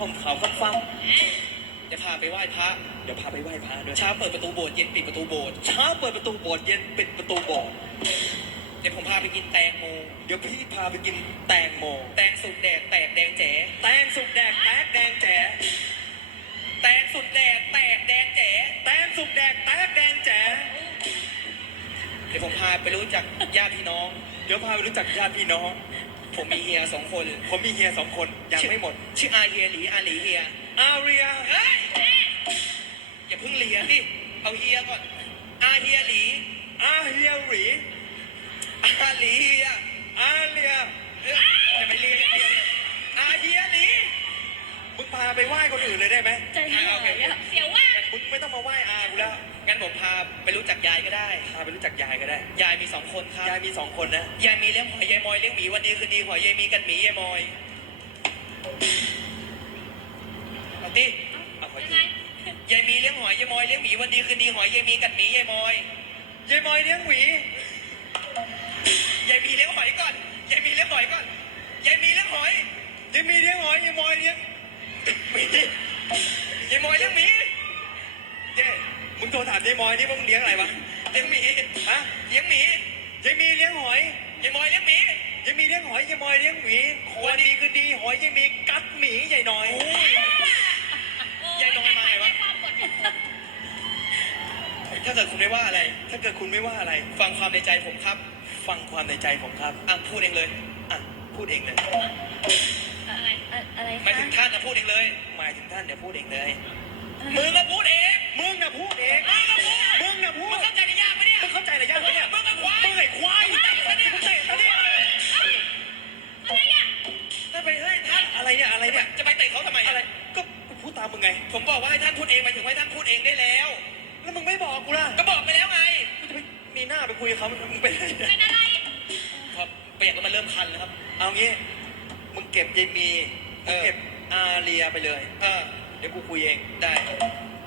ห่มขาวฟ้าจะพาไปไหว้พระเดี๋ยวพาไปไหว้พระด้วยเช้าเปิดประตูโบสถ์เย็นปิดประตูโบสถ์เช้าเปิดประตูโบสถ์เย็นปิดประตูโบสถ์เดี๋ยวผมพาไปกินแตงโมเดี๋ยวพี่พาไปกินแตงโมแตงสุกแดดแตกแดงแจ๋แตงสุกแดกแตกแดงแจ๋แตงสุดแดดแตกแดงแจ๋แตงสุกแดกแตกแดงแจ๋เดี๋ยวผมพาไปรู้จักญาติพี่น้องเดี๋ยวพาไปรู้จักญาติพี่น้องผมมีเฮีย2 คนผมมีเฮีย2 คนยังไม่หมดชื่ออาเฮียหลีอาหลีเฮียอาเรียเฮ้ยอย่าเพิ่งเลียดิเอาเฮียก่อนอาเฮียหลีอาเฮียหรีอาหลีเฮียอาเรียอย่าไปเลียอย่างเดียวเลยอาเฮียหลีมึงพาไปไหว้คนอื่นเลยได้ไหมใจหายอะเสียวว่ามึงไม่ต้องมาไหว้อากูแล้วงั้นผมพาไปรู้จักยายก็ได้พาไปรู้จักยายก็ได้ยายมี2 คนครับยายมี2 คนนะยายมีเลี้ยงหอยยายมอยเลี้ยงหมีวันดีคืนดีหอยยายมีกันหมียายมอยเอาดิเอาขอยังทีไงยายมีเลี้ยงหอยยายมอยเลี้ยงหมีวันดีคืนดีหอยยายมีกันหมียายมอยยายมอยเลี้ยงหวียายมีเลี้ยงหอยก่อนยายมีเลี้ยงหอยก่อนยายมีเลี้ยงหอยยายมีเลี้ยงหอยยายมอยเลี้ยงหมียายมอยเลี้ยงหมีเย้มึงโทรถามยายมอยนี่มึงเลี้ยงอะไรวะเลี้ยงหมีฮะเลี้ยงหมียายมีเลี้ยงหอยยายมอยเลี้ยงหมียายมีเลี้ยงหอยยายมอยเลี้ยงหวีวันดีคืนดีหอยยายมีกัดหมีใหญ่น้อยยายน้อยมาไงวะความกดดันถ้าเกิดคุณไม่ว่าอะไรถ้าเกิดคุณไม่ว่าอะไรฟังความในใจผมครับฟังความในใจผมครับอ่ะพูดเองเลยอ่ะพูดเองเลยอะไรอะไรหมายถึงท่านนะพูดเองเลยหมายถึงท่านเดี๋ยวพูดเองเลยมึงก็พูดเองมึงน่ะพูดเองมึงก็พูดมึงน่ะพูมึดงเข้าใจในยากไหมเนี่ยมึงเข้าใจหรือยังเนี่ยมึงก็ควายมึงไอ้ควายมึงเตะซะเนี่ยมึงเตะซะเนี่ยอะไรอะถ้าไปเฮ้ยท่านอะไรเนี่ยอะไรเนี่ยจะไปเตะเขาทำไมอะไรก็พูดตามมึงไงผมบอกว่าให้ท่านพูดเองหมายถึงให้ท่านพูดเองได้แล้วแล้วมึงไม่บอกกูล่ะก็บอกไปแล้วไงกูจะไปมีหน้าไปคุยกับเขามึงเป็นอะไรเนี่ยเป็นอะไรพอเปลี่ยนก็มันเริ่มคันแล้วครับเอางี้มึงเก็บยายมีมึงเก็บอาเรียไปเลยเออเดี๋ยวกูคุยเองได้